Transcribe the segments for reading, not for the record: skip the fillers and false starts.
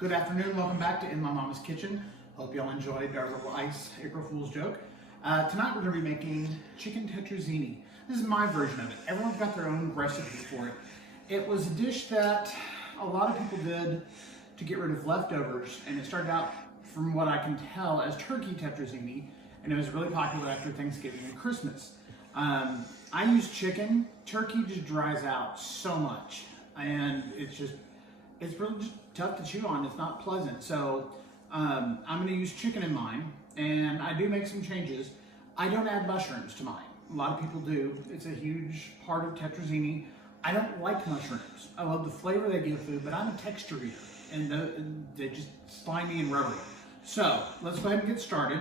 Good afternoon, welcome back to In My Mama's Kitchen. Hope y'all enjoyed our little ice April Fool's joke. Tonight we're going to be making chicken tetrazzini. This is my version of it. Everyone's got their own recipe for it. It was a dish that a lot of people did to get rid of leftovers, and it started out, from what I can tell, as turkey tetrazzini, and it was really popular after Thanksgiving and Christmas. I use chicken. Turkey just dries out so much, and it's really just tough to chew on. It's not pleasant. So I'm going to use chicken in mine, and I do make some changes. I don't add mushrooms to mine. A lot of people do. It's a huge part of tetrazzini. I don't like mushrooms. I love the flavor they give food, but I'm a texture eater, and they're just slimy and rubbery. So let's go ahead and get started.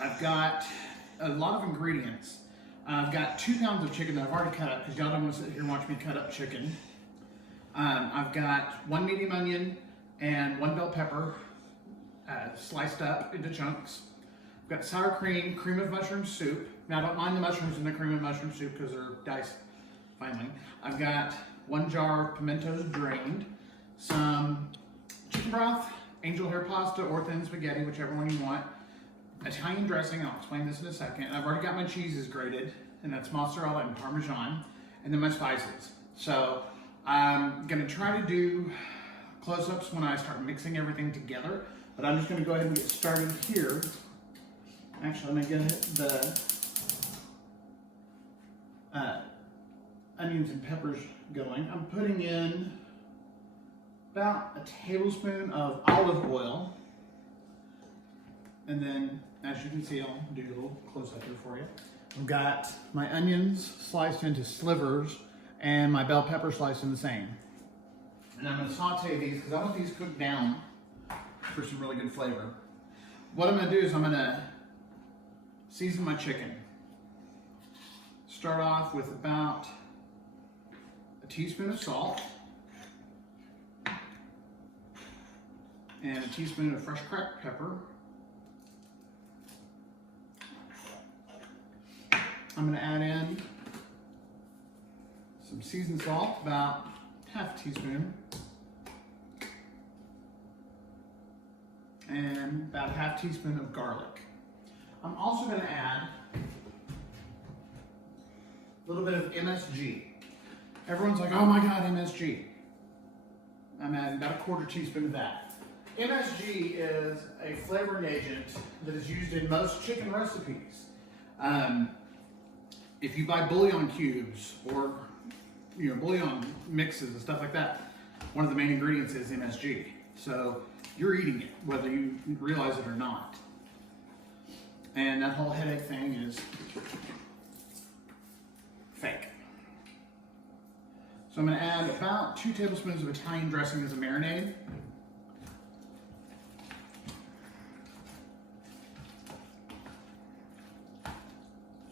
I've got a lot of ingredients. I've got 2 pounds of chicken that I've already cut up because y'all don't want to sit here and watch me cut up chicken. I've got 1 medium onion and 1 bell pepper sliced up into chunks. I've got sour cream, cream of mushroom soup. Now I don't mind the mushrooms in the cream of mushroom soup because they're diced finely. I've got 1 jar of pimentos drained, some chicken broth, angel hair pasta or thin spaghetti, whichever one you want. Italian dressing, I'll explain this in a second. I've already got my cheeses grated, and that's mozzarella and Parmesan, and then my spices. So I'm gonna try to do close-ups when I start mixing everything together, but I'm just gonna go ahead and get started here. Actually, I'm gonna get the onions and peppers going. I'm putting in about a tablespoon of olive oil. And then, as you can see, I'll do a little close-up here for you. I've got my onions sliced into slivers and my bell pepper sliced in the same. And I'm gonna saute these because I want these cooked down for some really good flavor. What I'm gonna do is I'm gonna season my chicken. Start off with about a teaspoon of salt and a teaspoon of fresh cracked pepper. I'm going to add in some seasoned salt, about half a teaspoon, and about a half teaspoon of garlic. I'm also going to add a little bit of MSG. Everyone's like, oh my God, MSG. I'm adding about a 1/4 teaspoon of that. MSG is a flavoring agent that is used in most chicken recipes. If you buy bouillon cubes or bouillon mixes and stuff like that, one of the main ingredients is MSG. So you're eating it, whether you realize it or not. And that whole headache thing is fake. So I'm going to add about 2 tablespoons of Italian dressing as a marinade.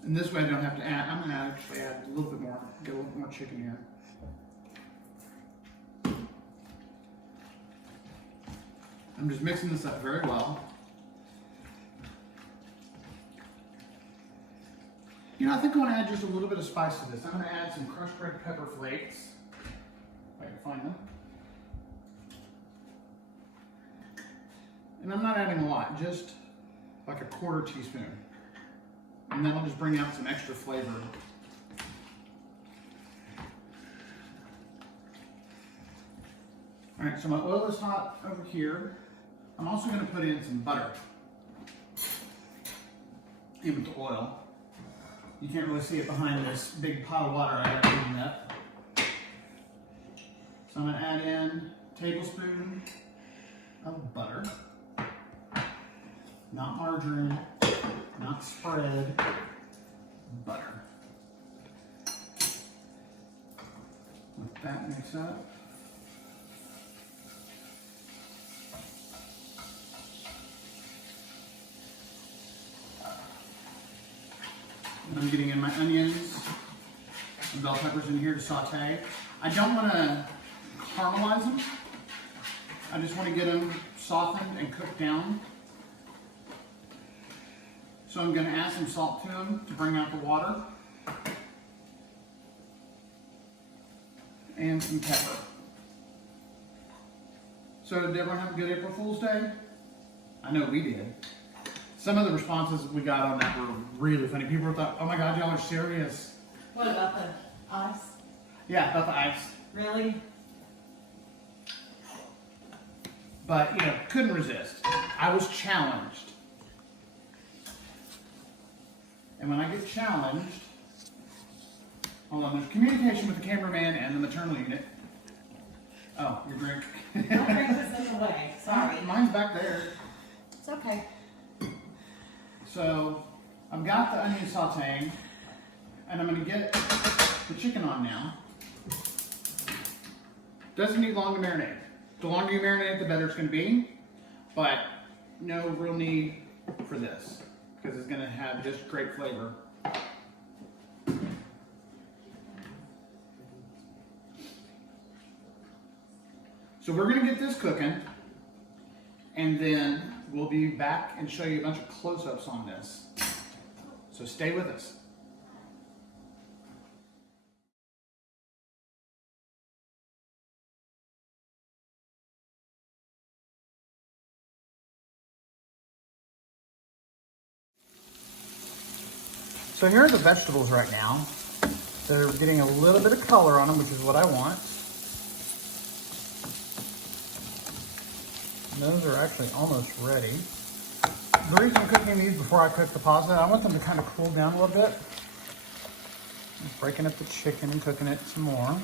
And this way I don't have to add, I'm going to actually add a little bit more, get a little bit more chicken here. I'm just mixing this up very well. I think I want to add just a little bit of spice to this. I'm going to add some crushed red pepper flakes, if I can find them. And I'm not adding a lot, just like a 1/4 teaspoon. And that'll just bring out some extra flavor. All right, so my oil is hot over here. I'm also going to put in some butter in with the oil. You can't really see it behind this big pot of water I got heating up. So I'm going to add in a tablespoon of butter, not margarine, not spread, butter. Let that mix up. And I'm getting in my onions and bell peppers in here to saute. I don't want to caramelize them. I just want to get them softened and cooked down. So I'm going to add some salt to them to bring out the water. And some pepper. So did everyone have a good April Fool's Day? I know we did. Some of the responses we got on that were really funny. People thought, oh my God, y'all are serious. What about the ice? Yeah, about the ice. Really? But, you know, couldn't resist. I was challenged. And when I get challenged, hold on, there's communication with the cameraman and the maternal unit. Oh, your drink. My drink is in the way. Sorry. Mine's back there. It's okay. So, I've got the onion sauteing, and I'm going to get the chicken on now. Doesn't need long to marinate. The longer you marinate, the better it's going to be, but no real need for this, because it's going to have just great flavor. So we're going to get this cooking, and then we'll be back and show you a bunch of close-ups on this. So stay with us. So here are the vegetables right now. They're getting a little bit of color on them, which is what I want. And those are actually almost ready. The reason I'm cooking these before I cook the pasta, I want them to kind of cool down a little bit. Just breaking up the chicken and cooking it some more.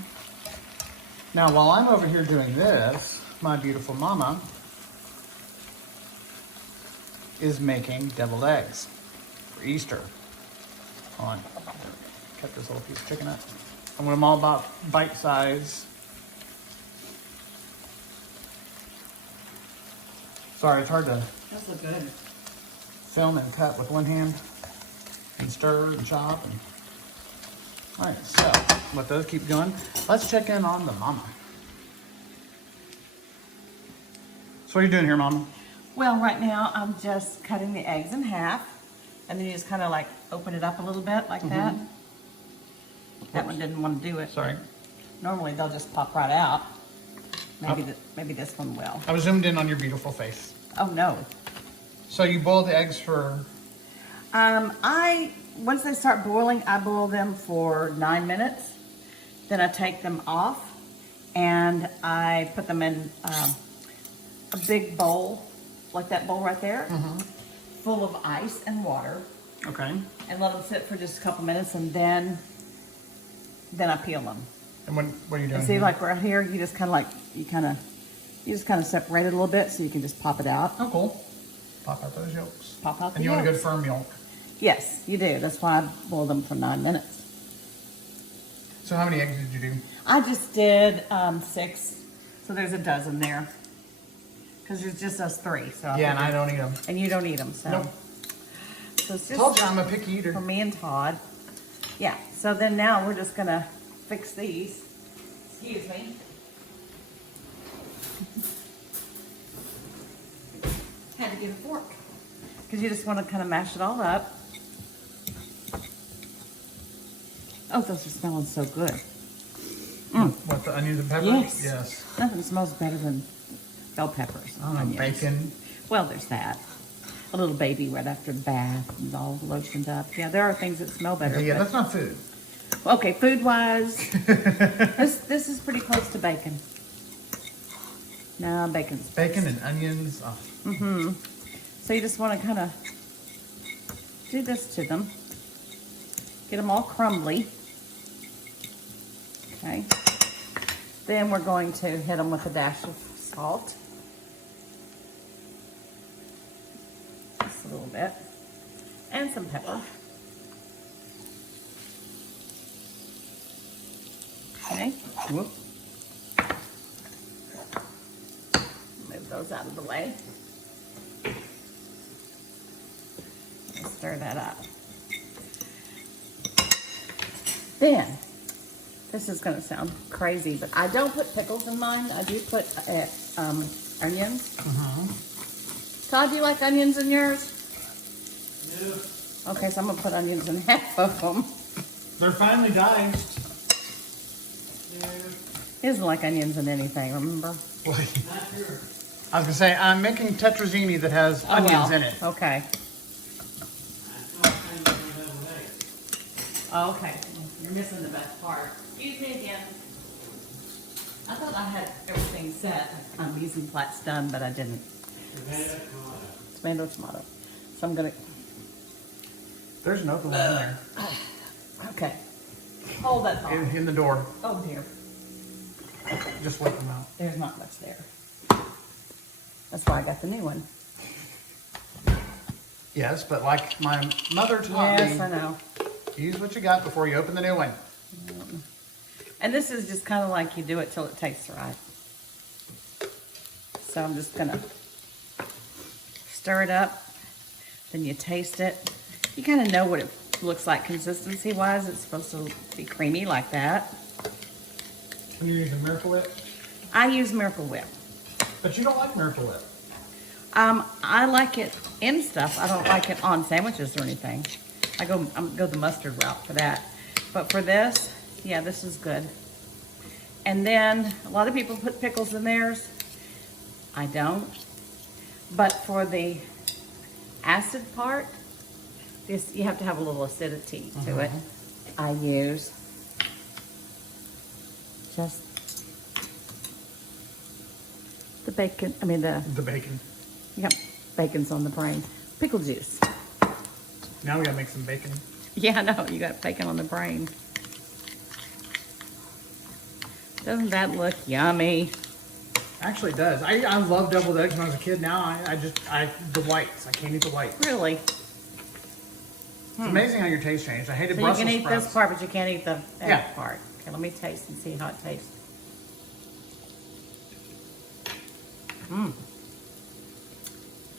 Now, while I'm over here doing this, my beautiful mama is making deviled eggs for Easter. Hold on, cut this little piece of chicken up. I want them all about bite size. Sorry, it's hard to Those look good. film and cut with one hand and stir and chop. And... All right, so let those keep going. Let's check in on the mama. So what are you doing here, Mama? Well, right now I'm just cutting the eggs in half, and then you just kind of like open it up a little bit like that. That one didn't want to do it. Sorry. Normally they'll just pop right out. Maybe maybe this one will. I was zoomed in on your beautiful face. Oh no. So you boiled the eggs for... Once they start boiling, I boil them for 9 minutes. Then I take them off and I put them in a big bowl, like that bowl right there, full of ice and water. Okay. And let them sit for just a couple minutes, and then I peel them. And what are you doing? And see, here? like right here, you just kind of separate it a little bit so you can just pop it out. Oh, cool. Pop out those yolks. Pop out the And you want a yolks. good firm yolk. Yes, you do. That's why I boiled them for 9 minutes. So how many eggs did you do? I just did 6, so there's a dozen there. Because there's just us 3. So Yeah, and I don't eat them. And you don't eat them, so. Nope. So it's just Told you I'm a picky eater. for me and Todd. Yeah, so then now we're just going to fix these. Excuse me. Had to get a fork. Because you just want to kind of mash it all up. Oh, those are smelling so good. What, the onions and peppers? Yes. Yes. Nothing smells better than bell peppers. I don't know, onions. bacon. Well, there's that. A little baby right after the bath and all lotioned up. Yeah, there are things that smell better. Yeah, but- that's not food. Okay, food-wise, this is pretty close to bacon. No, bacon's Bacon and onions. Oh. So you just want to kind of do this to them. Get them all crumbly. Okay. Then we're going to hit them with a dash of salt. Just a little bit. And some pepper. Okay. Whoop. Move those out of the way. Stir that up. Then, this is going to sound crazy, but I don't put pickles in mine. I do put onions. Todd, do you like onions in yours? Yeah. Okay, so I'm going to put onions in half of them. They're finely diced. He doesn't like onions in anything, remember? Like, Not sure. I was gonna say, I'm making tetrazzini that has onions in it. Okay. Oh, okay. You're missing the best part. Excuse me again. I thought I had everything set. I'm using Platts done, but I didn't. Tomato, tomato. So I'm gonna. There's another one in there. Okay. Hold that thought. In the door. Oh dear. Just let them out. There's not much there. That's why I got the new one. Yes, but like my mother taught Yes, me, I know. use what you got before you open the new one. And this is just kind of like you do it till it tastes right. So I'm just gonna stir it up, then you taste it. You kind of know what it looks like consistency-wise. It's supposed to be creamy like that. Can you use a Miracle Whip? I use Miracle Whip. But you don't like Miracle Whip. I like it in stuff. I don't like it on sandwiches or anything. I go the mustard route for that. But for this, yeah, this is good. And then a lot of people put pickles in theirs. I don't. But for the acid part, this you have to have a little acidity to it. I use just the bacon. I mean The bacon. yep, bacon's on the brain. Pickle juice. Now we gotta make some bacon. Yeah, I know, you got bacon on the brain. Doesn't that look yummy? Actually, it does. I love deviled eggs when I was a kid. Now the whites. I can't eat the white. Really? It's amazing how your taste changed. I hated So you Brussels can eat sprouts. this part, but you can't eat the egg Yeah. part. Okay, let me taste and see how it tastes.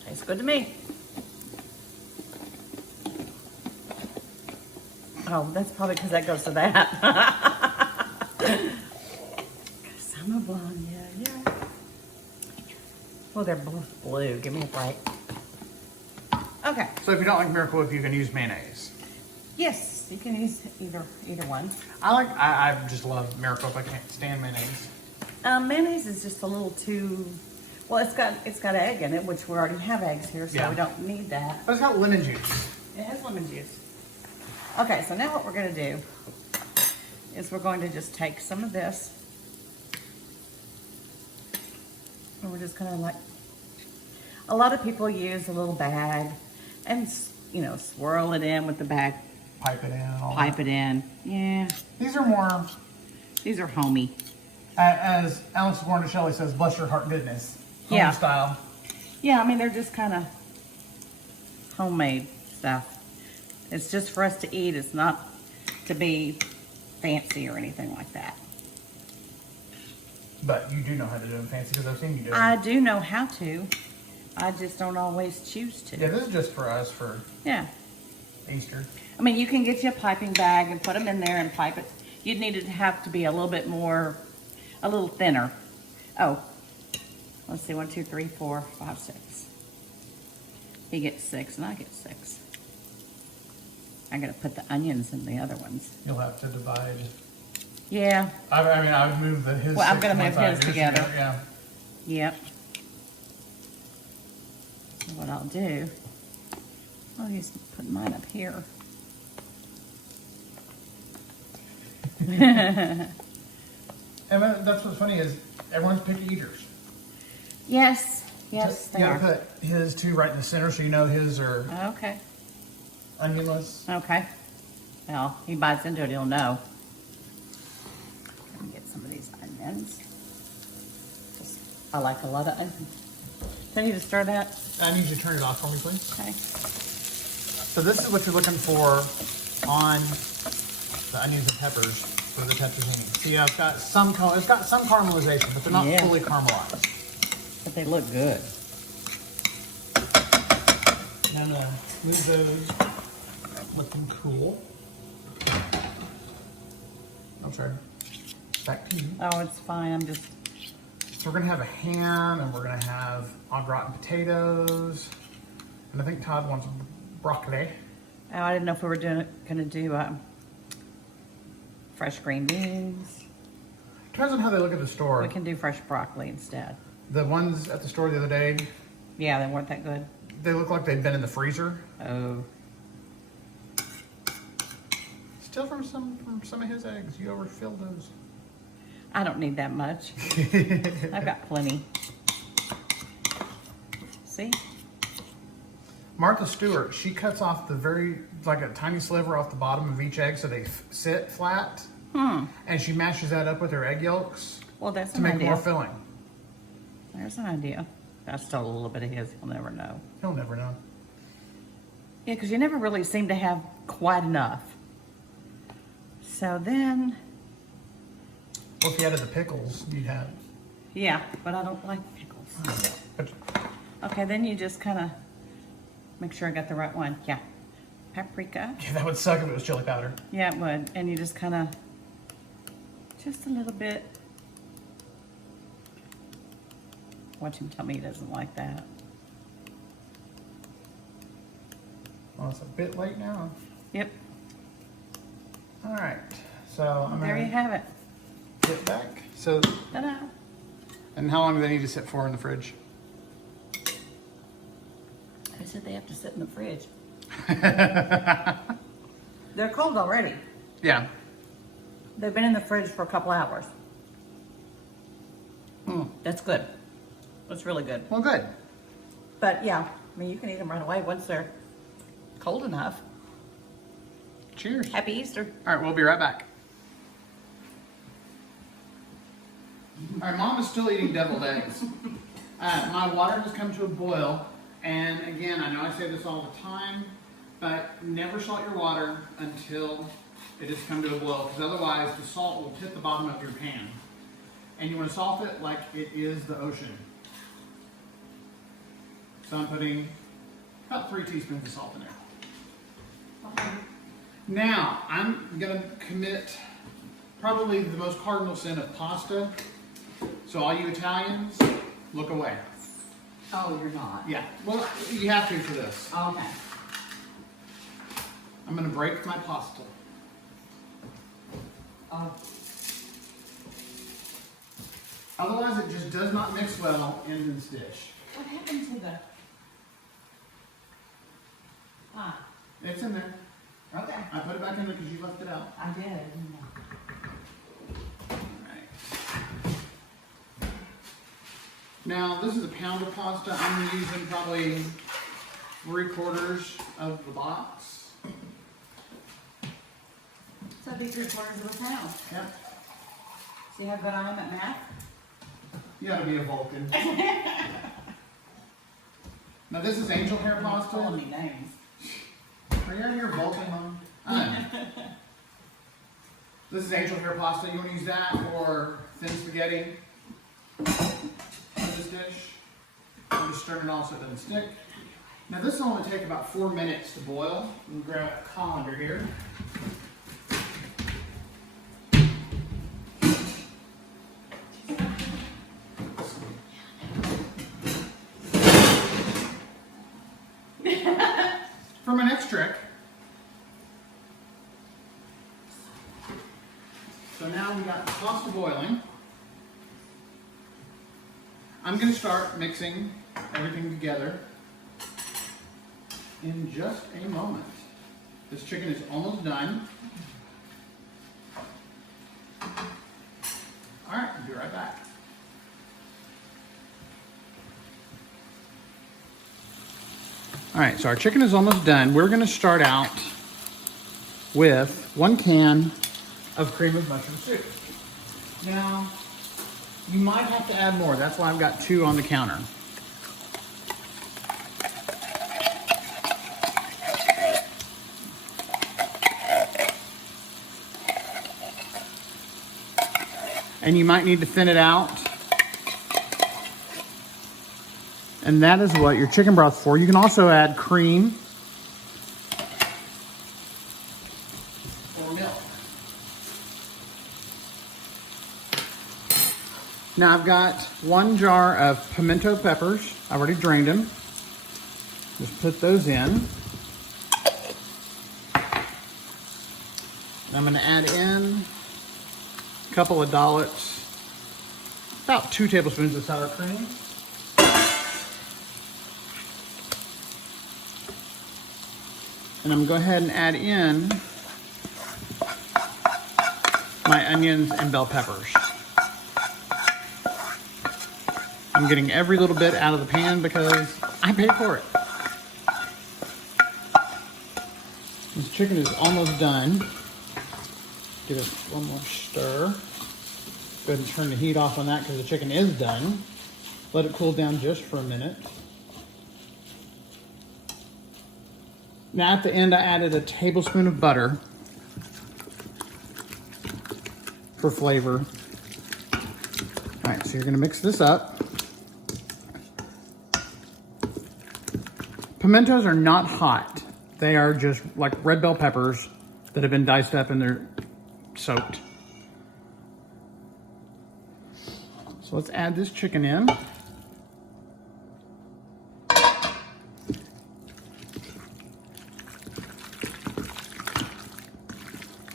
Tastes good to me. Oh, that's probably because that goes to that. Summer blonde, yeah. Well, they're both blue. Give me a break. Okay. So if you don't like Miracle Whip, you can use mayonnaise. Yes, you can use either one. I just love Miracle Whip. I can't stand mayonnaise. Mayonnaise is just a little too. Well, it's got egg in it, which we already have eggs here, so Yeah. we don't need that. But it's got lemon juice. It has lemon juice. Okay, so now what we're gonna do is we're going to just take some of this, and we're just gonna like. A lot of people use a little bag, and swirl it in with the bag, Pipe it in. And all pipe that. it in. Yeah, These are more, these are homey. as Alex Gordon Shelley says, bless your heart goodness. Home Yeah. style. Yeah, I mean, they're just kind of homemade stuff. It's just for us to eat. It's not to be fancy or anything like that. But you do know how to do them fancy because I've seen you do it. I do know how to. I just don't always choose to. Yeah, this is just for us for Yeah. Easter. I mean, you can get you a piping bag and put them in there and pipe it. You'd need it to have to be a little bit more, a little thinner. Oh, let's see, 1, 2, 3, 4, 5, 6. He gets 6 and I get 6. I gotta put the onions in the other ones. You'll have to divide. Yeah, I mean, I would move his. Well, I'm six gonna to one move side, his yours together. Yeah. yep. So what I'll do, I'll just put mine up here. And that's what's funny is everyone's picky eaters. Yes, You they gotta are. put his two right in the center so you know his are Okay, onionless. okay. Well, he bites into it, he'll know. Let me get some of these onions. I like a lot of onions. Do I need to stir that? I need you to turn it off for me, please. Okay. So this is what you're looking for on the onions and peppers for the tetrazzini. See, it's got some caramelization, but they're not Yeah. fully caramelized. But they look good. And I'm gonna move those, let them cool. I'm sorry. Back to you. Oh, it's fine, I'm just, So we're gonna have a ham, and we're gonna have au gratin potatoes, and I think Todd wants broccoli. oh, I didn't know if we were gonna do fresh green beans. Depends on how they look at the store. We can do fresh broccoli instead. The ones at the store the other day, Yeah, they weren't that good. they look like they've been in the freezer. Oh. Still from some of his eggs. You overfilled those. I don't need that much. I've got plenty. See? Martha Stewart, she cuts off like a tiny sliver off the bottom of each egg so they sit flat. And she mashes that up with her egg yolks Well, that's to an make it idea. more filling. There's an idea. I stole a little bit of his. You'll never know. He'll never know. Yeah, because you never really seem to have quite enough. So then, Well, if you added the pickles, you'd have. yeah, but I don't like pickles. But Okay, then you just kind of make sure I got the right one. Yeah. Paprika. yeah, that would suck if it was chili powder. Yeah, it would. And you just kind of, just a little bit. Watch him tell me he doesn't like that. Well, it's a bit late now. Yep. All right, so I'm There you gonna have it. get back. So, Ta-da. and how long do they need to sit for in the fridge? I said they have to sit in the fridge. They're cold already. Yeah. They've been in the fridge for a couple hours. That's good. That's really good. Well, good. But yeah, I mean, you can eat them right away once they're cold enough. Cheers. Happy Easter. All right, we'll be right back. All right, Mom is still eating deviled eggs. My water has come to a boil, and again, I know I say this all the time, but never salt your water until it has come to a boil, because otherwise the salt will hit the bottom of your pan. And you want to salt it like it is the ocean. So I'm putting about 3 teaspoons of salt in there. Now, I'm going to commit probably the most cardinal sin of pasta. So all you Italians, look away. Oh, you're not. Yeah, well, you have to for this. Okay. I'm going to break my pasta. Oh. Otherwise, it just does not mix well in this dish. What happened to the... Ah, It's in there. okay. I put it back in there because you left it out. I did. Alright. Now, this is a pound of pasta. I'm using probably 3/4 of the box. So that'd be 3/4 of a pound. Yep. See how good I am at math? You gotta be a Vulcan. Now, this is angel hair pasta. Calling me names. Are you out of your Vulcan, Mom? I am. This is angel hair pasta. You want to use that or thin spaghetti for this dish. I'm just stirring it all so it doesn't stick. Now this will only take about 4 minutes to boil. We'll grab a colander here. For my next trick, so now we got the pasta boiling. I'm going to start mixing everything together in just a moment. This chicken is almost done. All right, I'll be right back. All right, so our chicken is almost done. We're going to start out with 1 can of cream of mushroom soup. Now, you might have to add more. That's why I've got 2 on the counter. And you might need to thin it out. And that is what your chicken broth is for. You can also add cream or milk. Now I've got 1 jar of pimento peppers. I've already drained them. Just put those in. And I'm going to add in a couple of dollops, about 2 tablespoons of sour cream. And I'm gonna go ahead and add in my onions and bell peppers. I'm getting every little bit out of the pan because I paid for it. This chicken is almost done. Give it one more stir. Go ahead and turn the heat off on that because the chicken is done. Let it cool down just for a minute. Now at the end I added a tablespoon of butter for flavor. All right, so you're gonna mix this up. Pimentos are not hot. They are just like red bell peppers that have been diced up and they're soaked. So let's add this chicken in.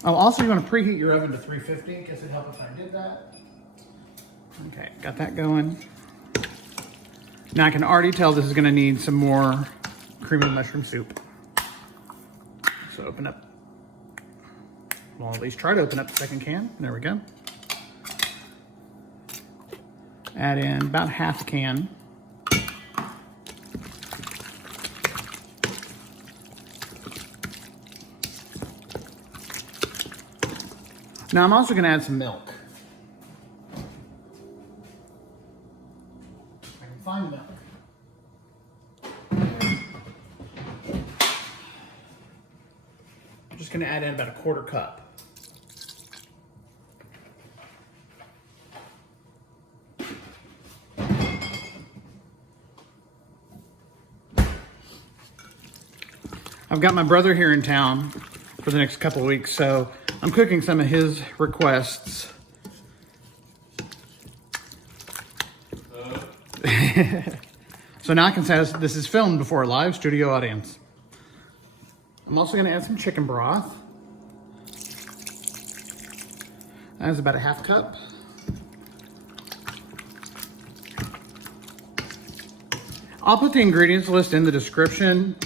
Oh, also you want to preheat your oven to 350. Guess it'd help if I did that. Okay, got that going. Now I can already tell this is going to need some more creamy mushroom soup. So open up, well, at least try to open up the second can. There we go. Add in about half a can. Now I'm also gonna add some milk. I can find milk. I'm just gonna add in about a quarter cup. I've got my brother here in town for the next couple of weeks, so I'm cooking some of his requests. So now I can say this is filmed before a live studio audience. I'm also going to add some chicken broth. That's about a half cup. I'll put the ingredients list in the description,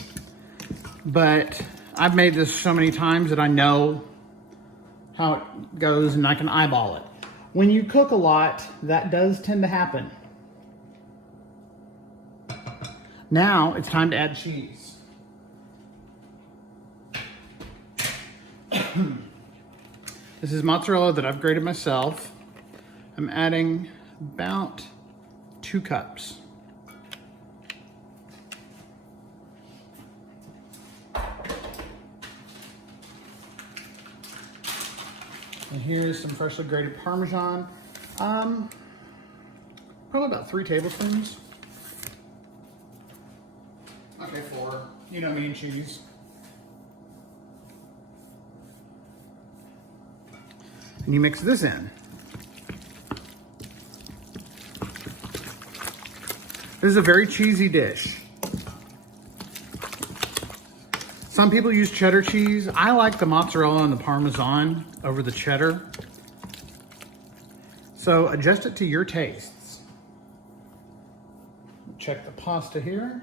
but I've made this so many times that I know how it goes and I can eyeball it. When you cook a lot, that does tend to happen. Now it's time to add cheese. This is mozzarella that I've grated myself. I'm adding about 2 cups. And here's some freshly grated Parmesan. Probably about 3 tablespoons. Okay, 4. You know me and cheese. And you mix this in. This is a very cheesy dish. Some people use cheddar cheese. I like the mozzarella and the Parmesan over the cheddar. So adjust it to your tastes. Check the pasta here.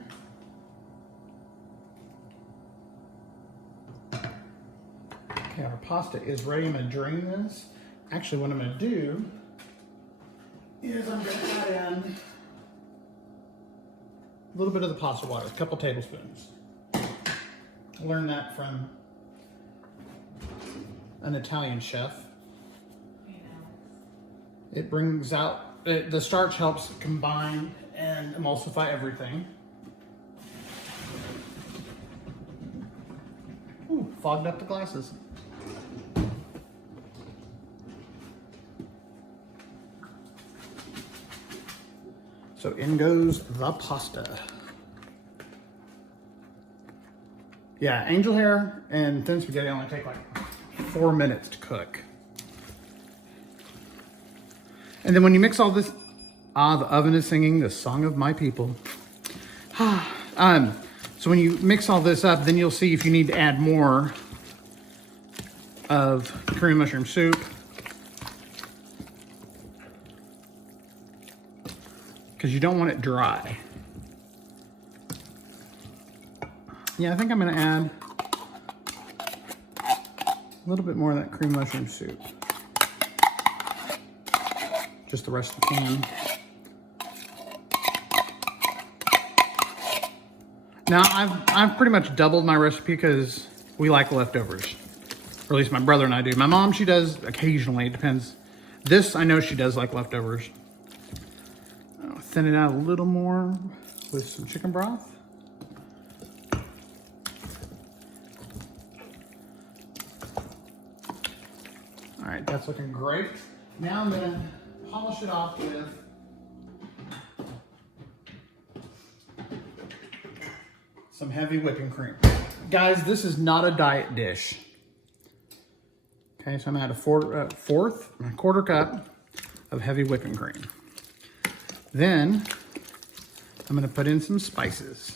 Okay, our pasta is ready. I'm gonna drain this. Actually, what I'm gonna do is I'm gonna add in a little bit of the pasta water, a couple tablespoons. I learned that from an Italian chef. It brings out, the starch helps combine and emulsify everything. Ooh, fogged up the glasses. So in goes the pasta. Yeah, angel hair and thin spaghetti only take like 4 minutes to cook. And then when you mix all this, the oven is singing the song of my people. So when you mix all this up, then you'll see if you need to add more of creamy mushroom soup. Because you don't want it dry. Yeah, I think I'm gonna add A little bit more of that cream mushroom soup. Just the rest of the can. Now, I've pretty much doubled my recipe because we like leftovers. Or at least my brother and I do. My mom, she does occasionally, it depends. This, I know she does like leftovers. I'll thin it out a little more with some chicken broth. All right, that's looking great. Now I'm gonna polish it off with some heavy whipping cream. Guys, this is not a diet dish. Okay, so I'm gonna add a quarter cup of heavy whipping cream. Then I'm gonna put in some spices.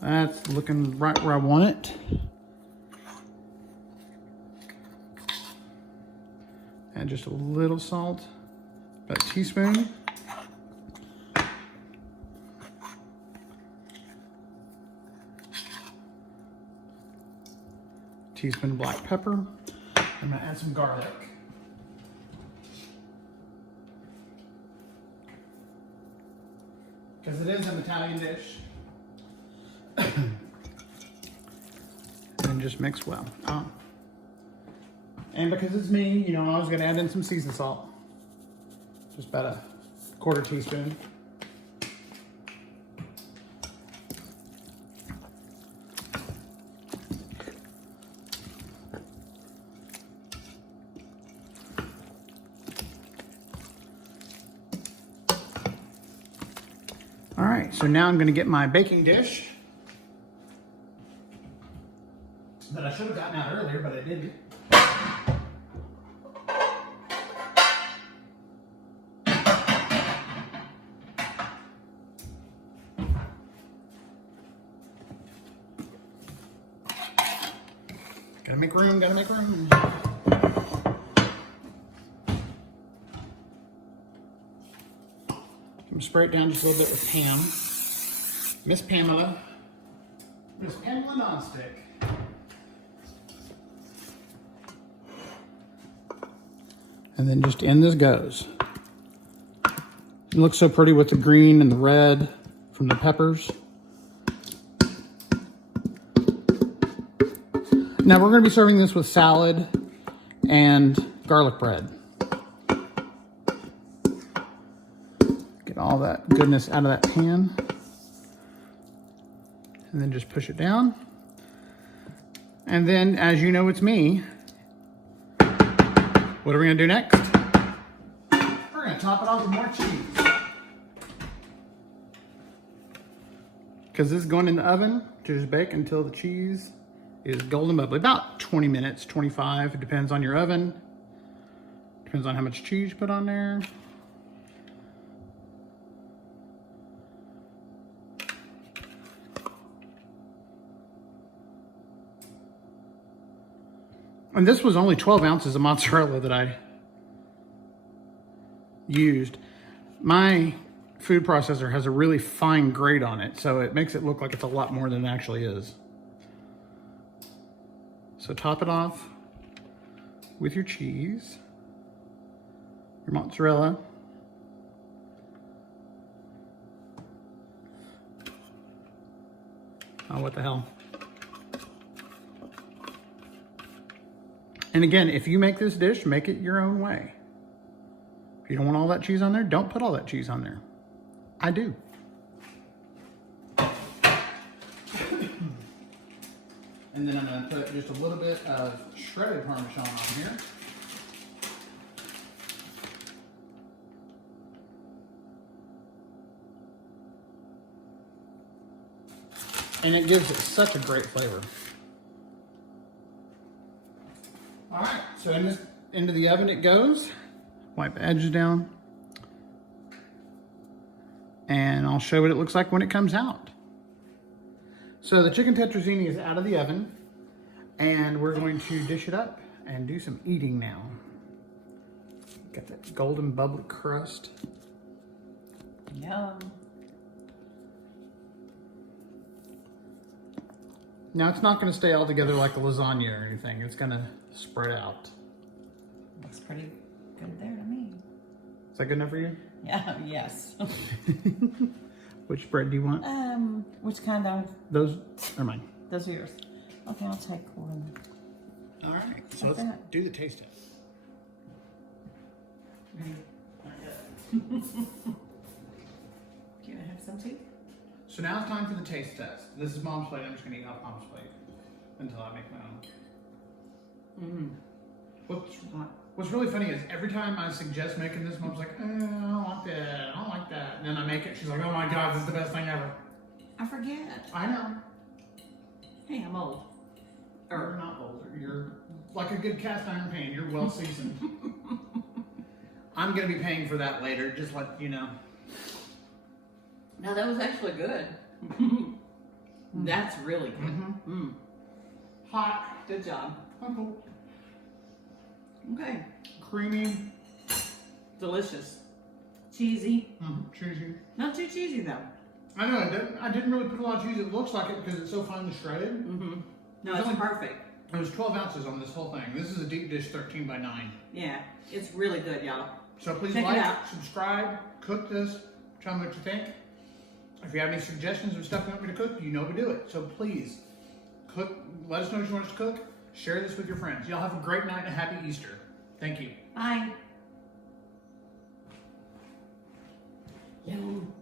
That's looking right where I want it. And just a little salt, about a teaspoon. Teaspoon of black pepper. I'm gonna add some garlic. Because it is an Italian dish. And just mix well. And because it's me, you know, I was gonna add in some seasoned salt. Just about a quarter teaspoon. All right, so now I'm gonna get my baking dish that I should have gotten out earlier, but I didn't. Gotta make room, gotta make room. I'm gonna spray it down just a little bit with Pam. Miss Pamela Nonstick. And then just in this goes. It looks so pretty with the green and the red from the peppers. Now we're gonna be serving this with salad and garlic bread. Get all that goodness out of that pan. And then just push it down. And then, as you know, it's me. What are we gonna do next? We're gonna top it off with more cheese. Because this is going in the oven to just bake until the cheese is golden bubbly. About 20 minutes, 25. It depends on your oven. Depends on how much cheese you put on there. And this was only 12 ounces of mozzarella that I used. My food processor has a really fine grate on it, so it makes it look like it's a lot more than it actually is. So top it off with your cheese, your mozzarella. Oh, what the hell. And again, if you make this dish, make it your own way. If you don't want all that cheese on there, don't put all that cheese on there. I do. And then I'm going to put just a little bit of shredded Parmesan on here. And it gives it such a great flavor. All right, so into the oven it goes. Wipe the edges down. And I'll show what it looks like when it comes out. So the chicken tetrazzini is out of the oven, and we're going to dish it up and do some eating now. Got that golden bubbly crust. Yum. Now it's not going to stay all together like a lasagna or anything. It's going to spread out. Looks pretty good there to me. Is that good enough for you? Yeah, yes. Which bread do you want? Which kind of? Those are mine. Those are yours. Okay, I'll take one. All right, so Like let's that. do the taste test. Can I have some tea? So now it's time for the taste test. This is Mom's plate. I'm just going to eat off Mom's plate until I make my own. What's really funny is every time I suggest making this, Mom's like, oh, I don't like that, I don't like that. And then I make it, she's like, oh my God, this is the best thing ever. I forget. I know. Hey, I'm old. You're not older. You're like a good cast iron pan. You're well seasoned. I'm going to be paying for that later, just let you know. No, that was actually good. That's really good. Mm-hmm. Hot. Good job. Cool. Okay. Creamy. Delicious. Cheesy. Cheesy. Not too cheesy though. I know, I didn't really put a lot of cheese. It looks like it because it's so finely shredded. No, it's perfect. It was 12 ounces on this whole thing. This is a deep dish 13 by 9. Yeah, it's really good, y'all. So please Check it like, out. subscribe, cook this, tell me what you think. If you have any suggestions of stuff you want me to cook, you know we do it. So please, cook. Let us know what you want us to cook. Share this with your friends. Y'all have a great night and a happy Easter. Thank you. Bye. Yum.